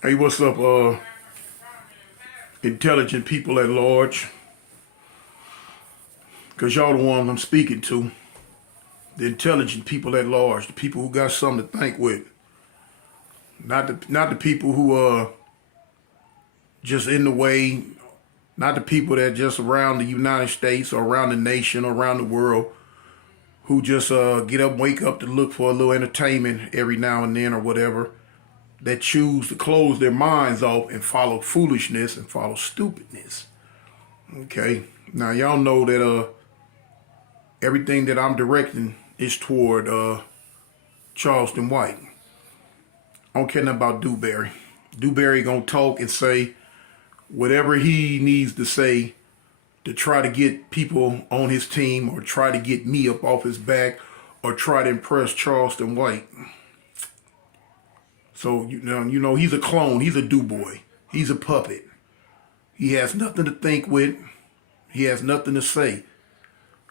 Hey, what's up, intelligent people at large? Because y'all the ones I'm speaking to. The intelligent people at large. The people who got something to think with. Not the people who are just in the way. Not the people that just around the United States or around the nation or around the world who just get up, wake up to look for a little entertainment every now and then or whatever. That choose to close their minds off and follow foolishness and follow stupidness. Okay. Now y'all know that everything that I'm directing is toward Charleston White. I don't care nothing about Dewberry. Dewberry gonna talk and say whatever he needs to say to try to get people on his team or try to get me up off his back or try to impress Charleston White. So you know he's a clone. He's a do boy. He's a puppet. He has nothing to think with. He has nothing to say.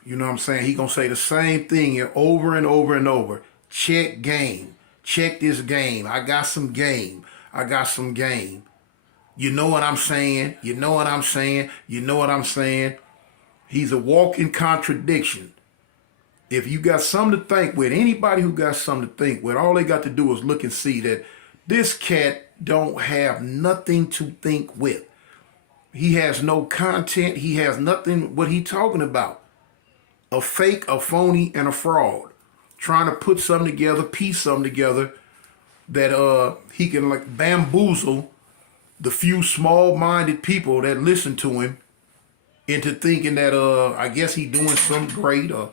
You know what I'm saying? He gonna say the same thing over and over and over. Check game. Check this game. I got some game. I got some game. You know what I'm saying? You know what I'm saying? You know what I'm saying? He's a walking contradiction. If you got something to think with, anybody who got something to think with, all they got to do is look and see that this cat don't have nothing to think with. He has no content. He has nothing what he talking about. A fake, a phony, and a fraud. Trying to put something together, piece something together that he can like bamboozle the few small-minded people that listen to him into thinking that I guess he doing something great or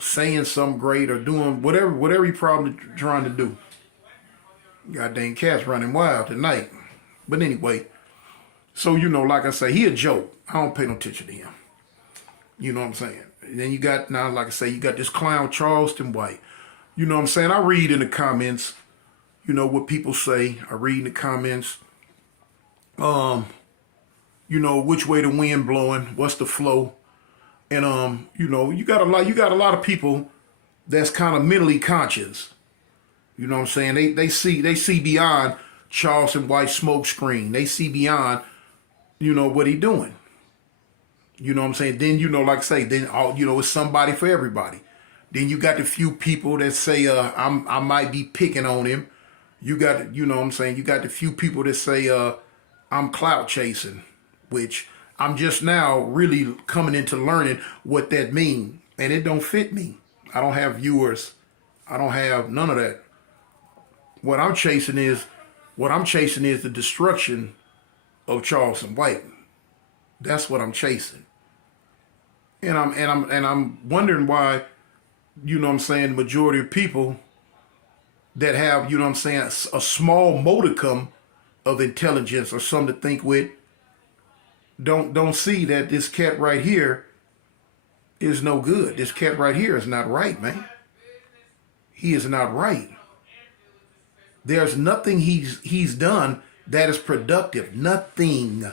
saying something great or doing whatever he probably trying to do. Goddamn cat's running wild tonight. But anyway, so you know, like I say, he a joke. I don't pay no attention to him. You know what I'm saying? And then you got, now like I say, you got this clown Charleston White. You know what I'm saying? I read in the comments, you know, what people say. I read in the comments, you know, which way the wind blowing, what's the flow. And you know, you got a lot of people that's kind of mentally conscious. You know what I'm saying? They see beyond Charleston White smoke screen. They see beyond, you know, what he doing. You know what I'm saying? Then, you know, like I say, then, you know, it's somebody for everybody. Then you got the few people that say, I might be picking on him. You got, you know what I'm saying? You got the few people that say, I'm clout chasing, which I'm just now really coming into learning what that means. And it don't fit me. I don't have viewers. I don't have none of that. What I'm chasing is the destruction of Charleston White. That's what I'm chasing. And I'm wondering why, you know what I'm saying, the majority of people that have, you know what I'm saying, a small modicum of intelligence or something to think with, don't see that this cat right here is no good. This cat right here is not right, man. He is not right. There's nothing he's done that is productive. Nothing.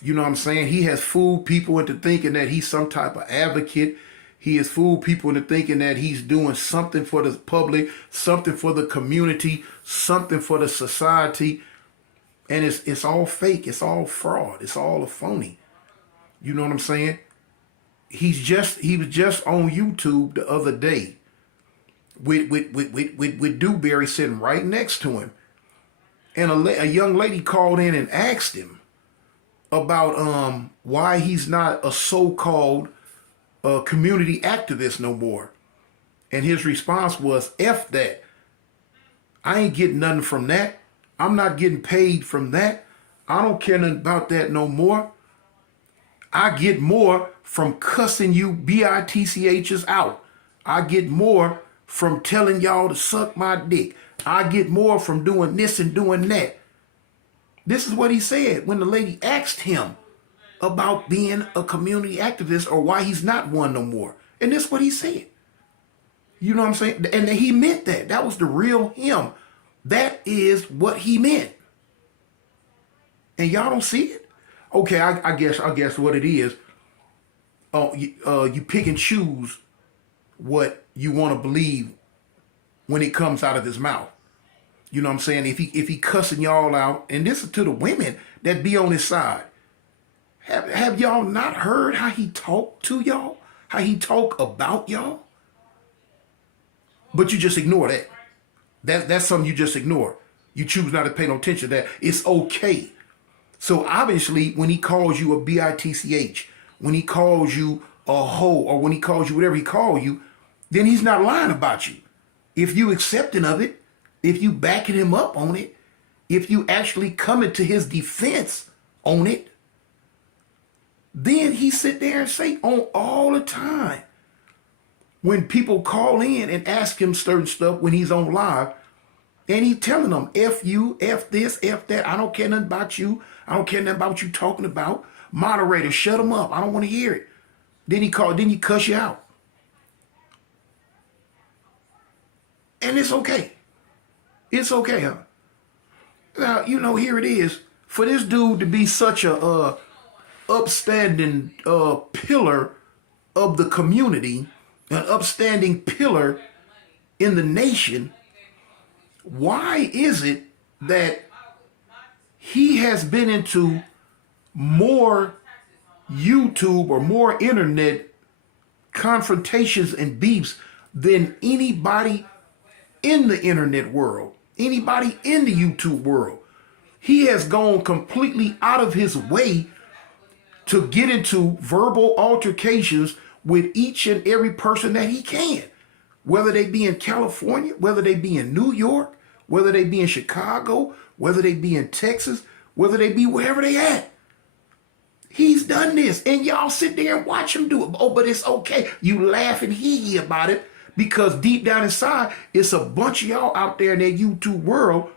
You know what I'm saying? He has fooled people into thinking that he's some type of advocate. He has fooled people into thinking that he's doing something for the public, something for the community, something for the society. And it's all fake. It's all fraud. It's all a phony. You know what I'm saying? He was just on YouTube the other day with Dewberry sitting right next to him. And a young lady called in and asked him about why he's not a so-called community activist no more. And his response was, F that. I ain't getting nothing from that. I'm not getting paid from that. I don't care nothing about that no more. I get more from cussing you bitchs out. I get more from telling y'all to suck my dick. I get more from doing this and doing that. This is what he said when the lady asked him about being a community activist or why he's not one no more. And this is what he said. You know what I'm saying? And he meant that. That was the real him. That is what he meant. And y'all don't see it? Okay, I guess what it is. You pick and choose what you want to believe when it comes out of his mouth. You know what I'm saying? If he cussing y'all out, and this is to the women that be on his side. Have y'all not heard how he talk to y'all? How he talk about y'all? But you just ignore that. That's something you just ignore. You choose not to pay no attention to that. It's okay. So obviously, when he calls you a bitch, when he calls you a hoe, or when he calls you whatever he calls you, then he's not lying about you. If you accepting of it, if you backing him up on it, if you actually coming to his defense on it, then he sit there and say on all the time. When people call in and ask him certain stuff when he's on live, and he telling them, F you, F this, F that, I don't care nothing about you. I don't care nothing about what you talking about. Moderator, shut him up. I don't want to hear it. Then he cuss you out. And it's okay. It's okay, huh? Now, here it is. For this dude to be such a upstanding pillar of the community, an upstanding pillar in the nation, why is it that he has been into more YouTube or more internet confrontations and beefs than anybody in the internet world, anybody in the YouTube world? He has gone completely out of his way to get into verbal altercations with each and every person that he can, whether they be in California, whether they be in New York, whether they be in Chicago, whether they be in Texas, whether they be wherever they at. He's done this, and y'all sit there and watch him do it. Oh, but it's okay. You laugh and hee about it because deep down inside, it's a bunch of y'all out there in that YouTube world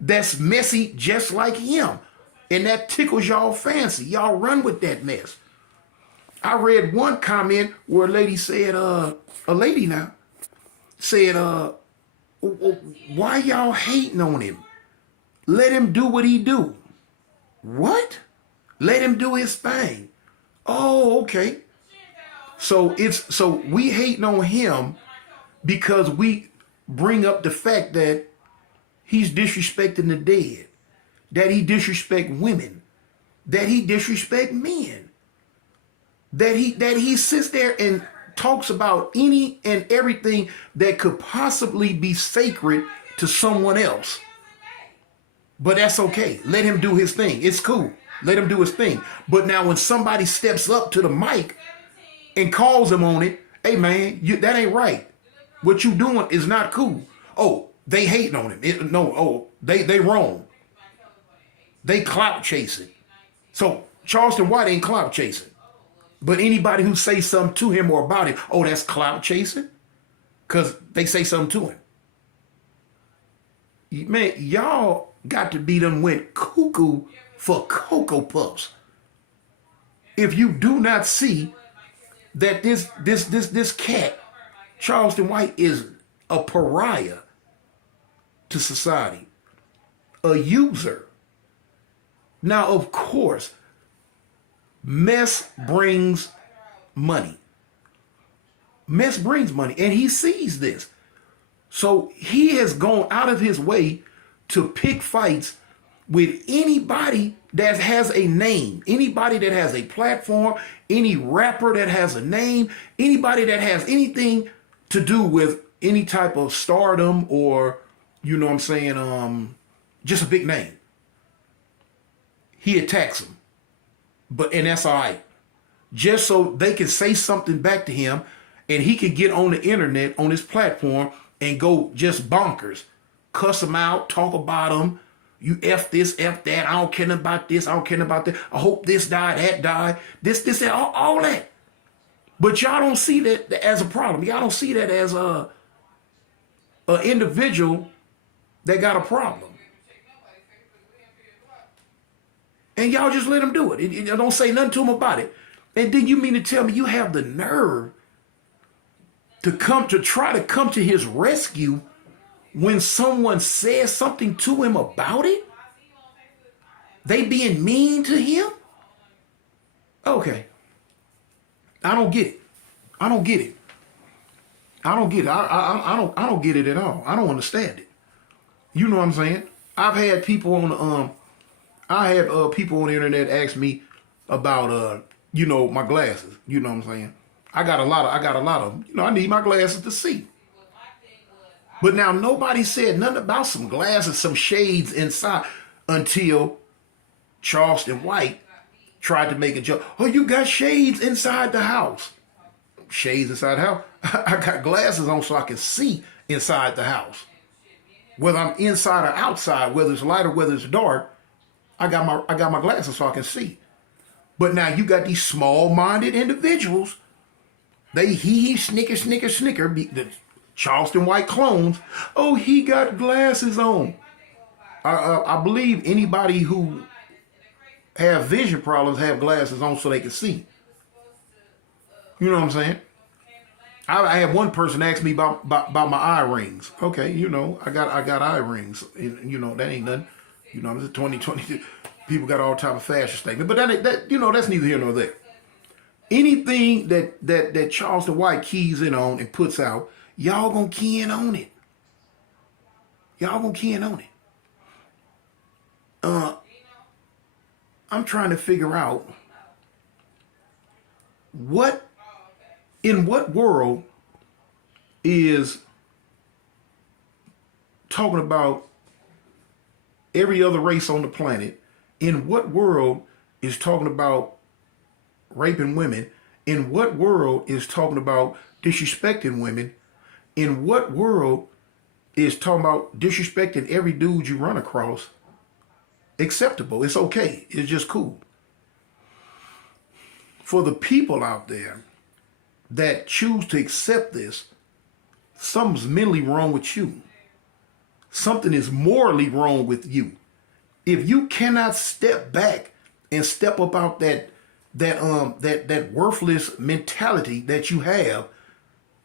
that's messy just like him. And that tickles y'all fancy. Y'all run with that mess. I read one comment where a lady said, why y'all hating on him? Let him do what he do. What? Let him do his thing. Oh, okay. So we hating on him because we bring up the fact that he's disrespecting the dead, that he disrespect women, that he disrespect men, that he sits there and talks about any and everything that could possibly be sacred to someone else. But that's okay. Let him do his thing. It's cool. Let him do his thing. But now when somebody steps up to the mic and calls him on it, hey man, that ain't right. What you doing is not cool. Oh, they hating on him. They wrong. They clout chasing. So Charleston White ain't clout chasing. But anybody who say something to him or about him, oh, that's clout chasing? Because they say something to him. Man, y'all got to be done went cuckoo for Cocoa Puffs. If you do not see that this cat, Charleston White, is a pariah to society, a user. Now, of course, mess brings money. Mess brings money, and he sees this. So he has gone out of his way to pick fights with anybody that has a name, anybody that has a platform, any rapper that has a name, anybody that has anything to do with any type of stardom or, you know what I'm saying, just a big name. He attacks them. And that's all right. Just so they can say something back to him and he can get on the internet, on his platform, and go just bonkers. Cuss them out, talk about them. You F this, F that. I don't care about this. I don't care about that. I hope this died, that died. This, that, all that. But y'all don't see that as a problem. Y'all don't see that as a individual that got a problem. And y'all just let him do it. You don't say nothing to him about it. And then you mean to tell me you have the nerve to try to come to his rescue when someone says something to him about it? They being mean to him? Okay. I don't get it. I don't get it. I don't get it. I don't get it at all. I don't understand it. You know what I'm saying? I've had people on the I had people on the internet ask me about my glasses. You know what I'm saying? I got a lot of them. I need my glasses to see. But now nobody said nothing about some glasses, some shades inside until Charleston White tried to make a joke. Oh, you got shades inside the house. Shades inside the house? I got glasses on so I can see inside the house. Whether I'm inside or outside, whether it's light or whether it's dark, I got my glasses so I can see. But now you got these small-minded individuals. They snicker, snicker, snicker. The Charleston White clones. Oh, he got glasses on. I believe anybody who have vision problems have glasses on so they can see. You know what I'm saying? I had one person ask me about my eye rings. Okay, I got eye rings. And, that ain't nothing. It's 2022. People got all type of fashion statement. But that's neither here nor there. Anything that Charleston White keys in on and puts out, y'all gonna key in on it. Y'all gonna key in on it. I'm trying to figure out in what world is talking about every other race on the planet? In what world is talking about raping women? In what world is talking about disrespecting women? In what world is talking about disrespecting every dude you run across? Acceptable. It's okay. It's just cool. For the people out there that choose to accept this, something's mentally wrong with you. Something is morally wrong with you. If you cannot step back and step up out that worthless mentality that you have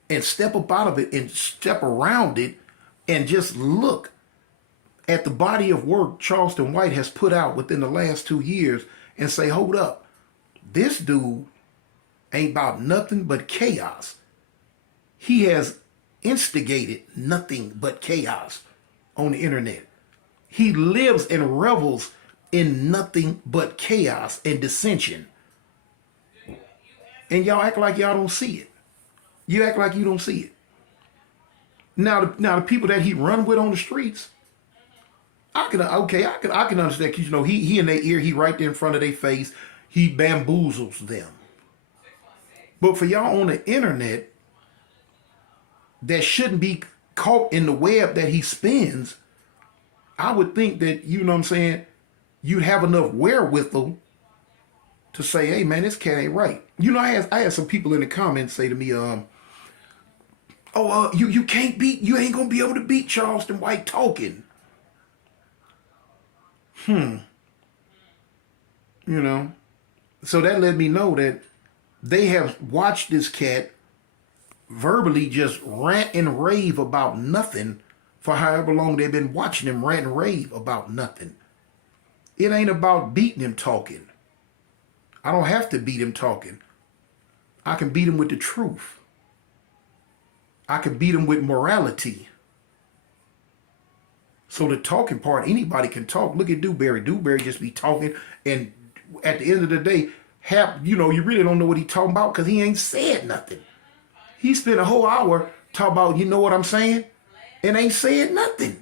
and step up out of it and step around it and just look at the body of work Charleston White has put out within the last 2 years and say, hold up, this dude ain't about nothing but chaos. He has instigated nothing but chaos on the internet. He lives and revels in nothing but chaos and dissension. And y'all act like y'all don't see it. You act like you don't see it. Now the people that he run with on the streets, I can understand, because he in their ear, he right there in front of their face, he bamboozles them. But for y'all on the internet that shouldn't be caught in the web that he spins, I would think that, you'd have enough wherewithal to say, hey man, this cat ain't right. I had some people in the comments say to me, you ain't gonna be able to beat Charleston White talking. So that let me know that they have watched this cat verbally just rant and rave about nothing for however long they've been watching him rant and rave about nothing. It ain't about beating him talking. I don't have to beat him talking. I can beat him with the truth. I can beat him with morality. So the talking part, anybody can talk. Look at Dewberry. Dewberry just be talking, and at the end of the day, you really don't know what he talking about because he ain't said nothing. He spent a whole hour talking about, you know what I'm saying, and ain't said nothing.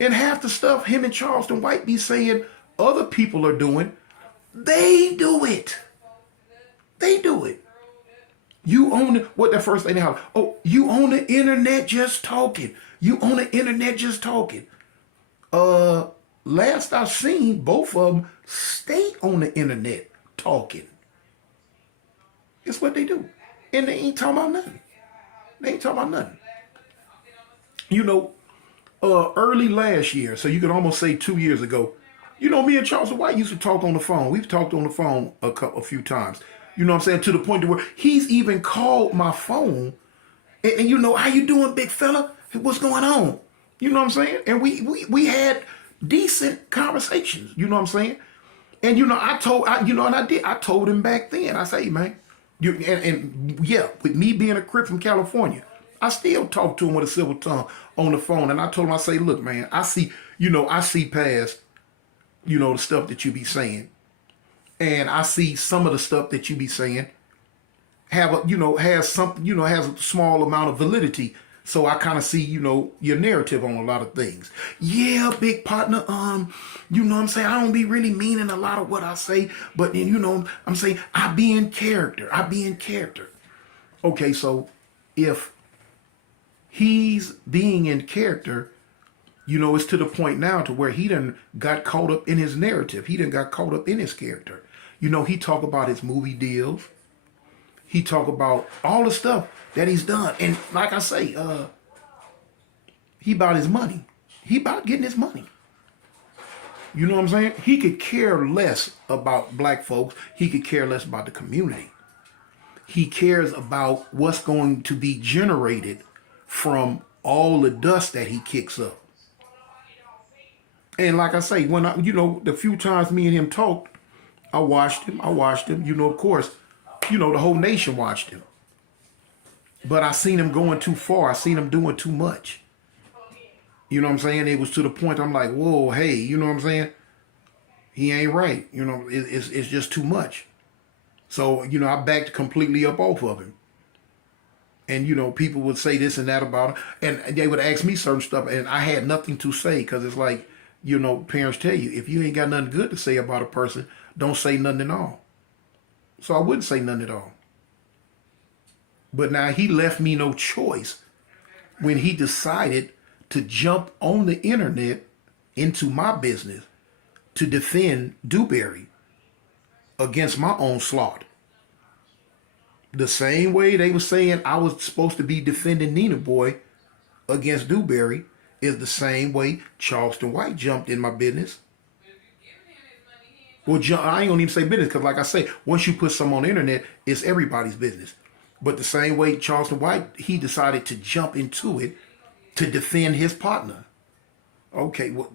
And half the stuff him and Charleston White be saying other people are doing, they do it. They do it. You own it. What the first thing they holler? Oh, you on the internet just talking. You on the internet just talking. Last I seen, both of them stay on the internet talking. It's what they do. And they ain't talking about nothing. They ain't talking about nothing. Early last year, so you could almost say 2 years ago, me and Charleston White used to talk on the phone. We've talked on the phone a few times. You know what I'm saying? To the point to where he's even called my phone and how you doing, big fella? What's going on? You know what I'm saying? And we had decent conversations. You know what I'm saying? And I told him back then. I say, hey, man, with me being a Crip from California, I still talk to him with a civil tongue on the phone. And I told him, I say, look, man, I see past, the stuff that you be saying. And I see some of the stuff that you be saying has something, has a small amount of validity. So I kind of see, your narrative on a lot of things. Yeah, big partner, what I'm saying? I don't be really meaning a lot of what I say, but then, I'm saying I be in character. I be in character. Okay, so if he's being in character, it's to the point now to where he done got caught up in his narrative. He done got caught up in his character. He talk about his movie deals. He talk about all the stuff that he's done. And like I say, he about his money. He about getting his money. You know what I'm saying? He could care less about black folks. He could care less about the community. He cares about what's going to be generated from all the dust that he kicks up. And like I say, when the few times me and him talked, I watched him. Of course, the whole nation watched him. But I seen him going too far. I seen him doing too much. You know what I'm saying? It was to the point I'm like, whoa, hey, you know what I'm saying? He ain't right. It's just too much. So, I backed completely up off of him. And, people would say this and that about him. And they would ask me certain stuff. And I had nothing to say because it's like, parents tell you, if you ain't got nothing good to say about a person, don't say nothing at all. So I wouldn't say nothing at all. But now he left me no choice when he decided to jump on the internet into my business to defend Dewberry against my onslaught. The same way they were saying I was supposed to be defending Nina Boy against Dewberry is the same way Charleston White jumped in my business. Well, I ain't gonna even say business because, like I say, once you put something on the internet, it's everybody's business. But the same way Charleston White, he decided to jump into it to defend his partner. Okay, well,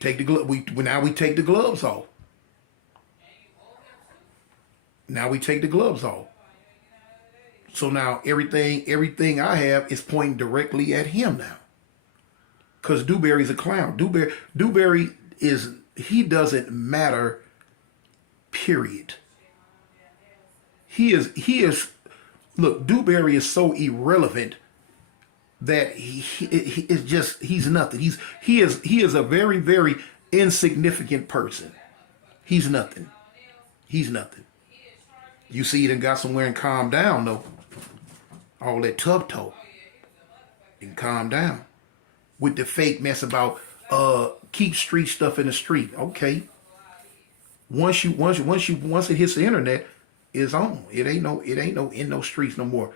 take the glove. Now we take the gloves off. Now we take the gloves off. So now everything I have is pointing directly at him now. Because Dewberry's a clown. Dewberry he doesn't matter, period. He is, look, Dewberry is so irrelevant that he is just, he's nothing. He is a very, very insignificant person. He's nothing. He's nothing. You see, he done got somewhere and calm down, though. All that tub talk. And calm down. With the fake mess about keep street stuff in the street. Okay. Once it hits the internet, it's on. It ain't no in no streets no more.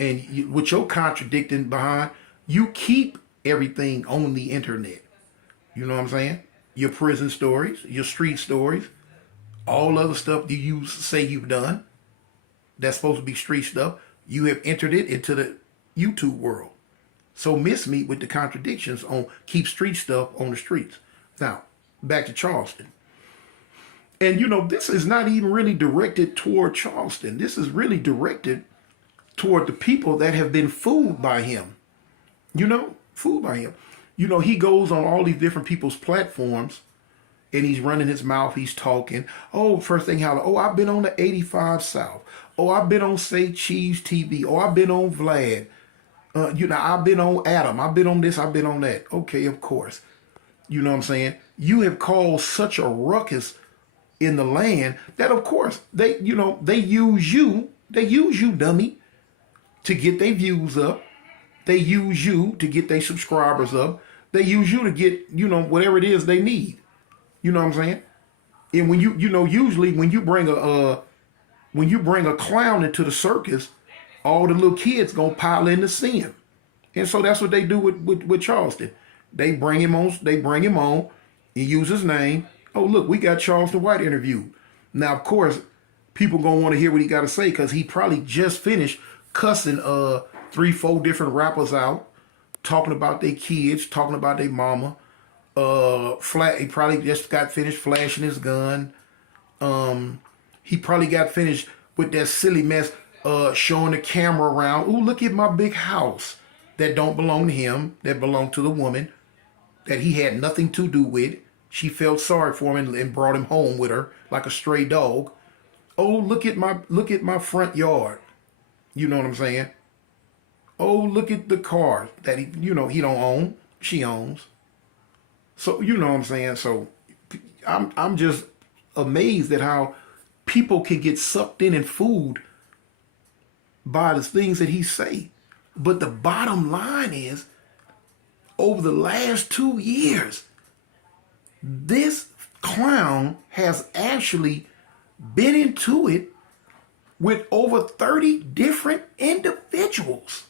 And with your contradicting behind, you keep everything on the internet. You know what I'm saying? Your prison stories, your street stories, all other stuff you say you've done. That's supposed to be street stuff. You have entered it into the YouTube world. So miss me with the contradictions on keep street stuff on the streets. Now, back to Charleston. And this is not even really directed toward Charleston. This is really directed toward the people that have been fooled by him. Fooled by him. He goes on all these different people's platforms and he's running his mouth. He's talking. Oh, first thing, I've been on the 85 South. Oh, I've been on Say Cheese TV. Oh, I've been on Vlad. I've been on Adam. I've been on this. I've been on that. Okay, of course. You know what I'm saying? You have caused such a ruckus in the land that, of course, they use you. They use you, dummy, to get their views up. They use you to get their subscribers up. They use you to get, whatever it is they need. You know what I'm saying? And when usually when you bring a clown into the circus, all the little kids gonna pile in to see him. And so that's what they do with Charleston. They bring him on, and use his name. Oh, look, we got Charleston White interviewed. Now, of course, people gonna want to hear what he got to say because he probably just finished cussing 3-4 different rappers out, talking about their kids, talking about their mama. He probably just got finished flashing his gun. He probably got finished with that silly mess showing the camera around. Ooh, look at my big house that don't belong to him, that belonged to the woman that he had nothing to do with. She felt sorry for him and brought him home with her like a stray dog. Oh, look at my front yard. You know what I'm saying? Oh, look at the car that he don't own. She owns. So you know what I'm saying? So I'm just amazed at how people can get sucked in and fooled by the things that he say. But the bottom line is, over the last 2 years, this clown has actually been into it with over 30 different individuals,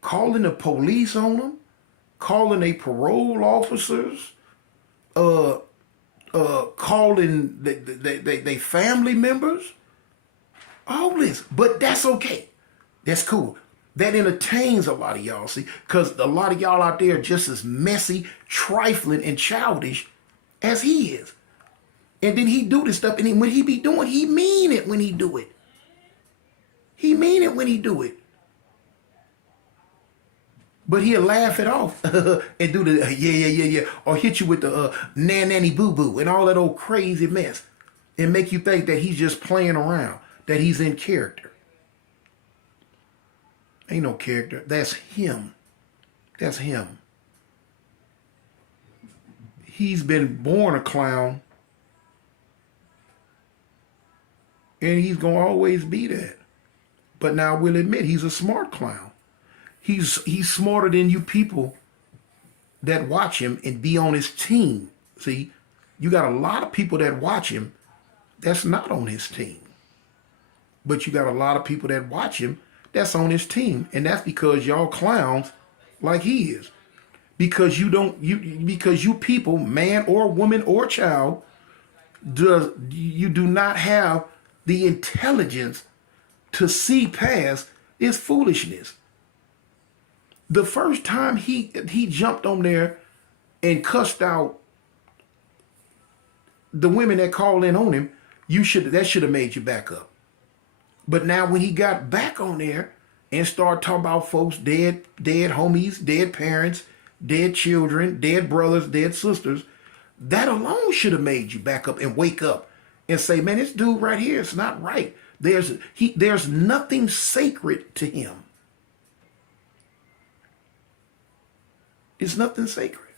calling the police on them, calling a parole officers, calling they family members, all this. But that's okay. That's cool. That entertains a lot of y'all, see, because a lot of y'all out there are just as messy, trifling, and childish as he is. And then he do this stuff, and then when he be doing, he mean it when he do it. He mean it when he do it. But he'll laugh it off and do the yeah, or hit you with the nanny boo boo and all that old crazy mess, and make you think that he's just playing around, that he's in character. Ain't no character. That's him. That's him. He's been born a clown, and he's gonna always be that. But now we'll admit he's a smart clown. He's smarter than you people that watch him and be on his team. See, you got a lot of people that watch him that's not on his team. But you got a lot of people that watch him that's on his team. And that's because y'all clowns like he is. Because you people, man or woman or child, you do not have the intelligence to see past his foolishness. The first time he jumped on there and cussed out the women that called in on him, that should have made you back up. But now when he got back on there and started talking about folks dead homies, dead parents, dead children, dead brothers, dead sisters, that alone should have made you back up and wake up and say, man, this dude right here, it's not right. There's nothing sacred to him. It's nothing sacred.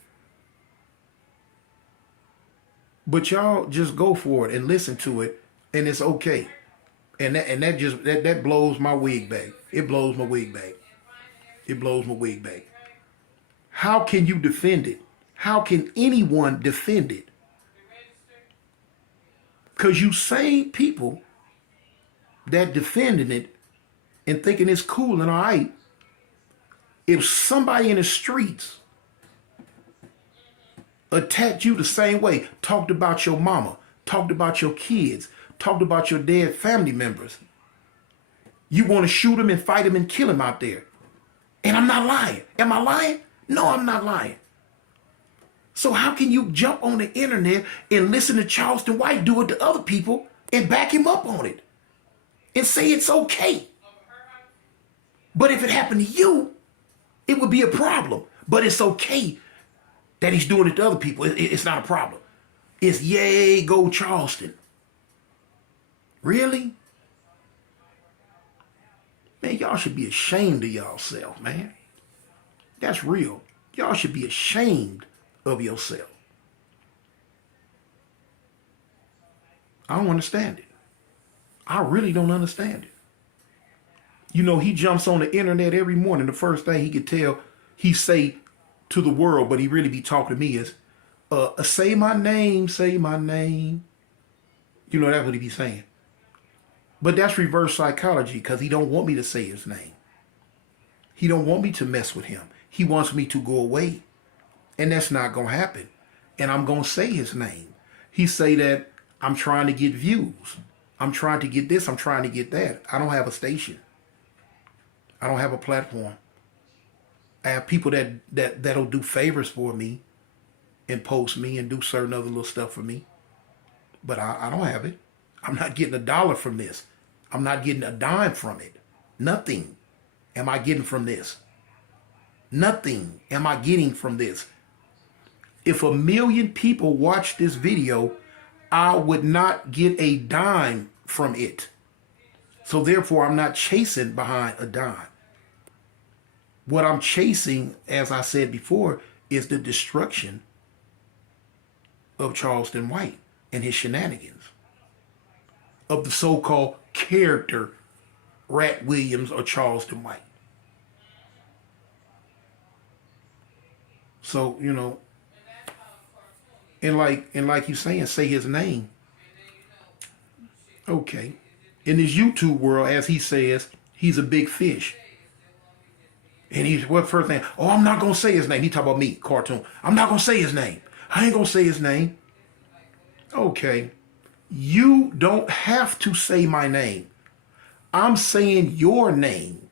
But y'all just go for it and listen to it, and it's okay. And that blows my wig back. It blows my wig back. It blows my wig back. How can you defend it? How can anyone defend it? Because you same people that defending it and thinking it's cool and all right, if somebody in the streets attacked you the same way, talked about your mama, talked about your kids, talked about your dead family members, you want to shoot him and fight him and kill him out there. And I'm not lying. Am I lying? No, I'm not lying. So how can you jump on the internet and listen to Charleston White do it to other people and back him up on it and say it's okay? But if it happened to you, it would be a problem. But it's okay that he's doing it to other people. It's not a problem. It's yay, go Charleston. Really? Man, y'all should be ashamed of yourself, man. That's real. Y'all should be ashamed of yourself. I don't understand it. I really don't understand it. You know, he jumps on the internet every morning. The first thing he could tell, he say to the world, but he really be talking to me is, say my name, say my name. You know, that's what he be saying. But that's reverse psychology, because he don't want me to say his name. He don't want me to mess with him. He wants me to go away. And that's not going to happen. And I'm going to say his name. He say that I'm trying to get views. I'm trying to get this. I'm trying to get that. I don't have a station. I don't have a platform. I have people that'll do favors for me and post me and do certain other little stuff for me. But I don't have it. I'm not getting $1 from this. I'm not getting a dime from it. Nothing am I getting from this. Nothing am I getting from this. If 1 million people watch this video, I would not get a dime from it. So therefore, I'm not chasing behind a dime. What I'm chasing, as I said before, is the destruction of Charleston White and his shenanigans, of the so-called character Rat Williams or Charleston White. So, you know, and like you saying, say his name. Okay. In this YouTube world, as he says, he's a big fish. And he's, what first thing? Oh, I'm not going to say his name. He talk about me, cartoon. I'm not going to say his name. I ain't going to say his name. Okay. You don't have to say my name. I'm saying your name.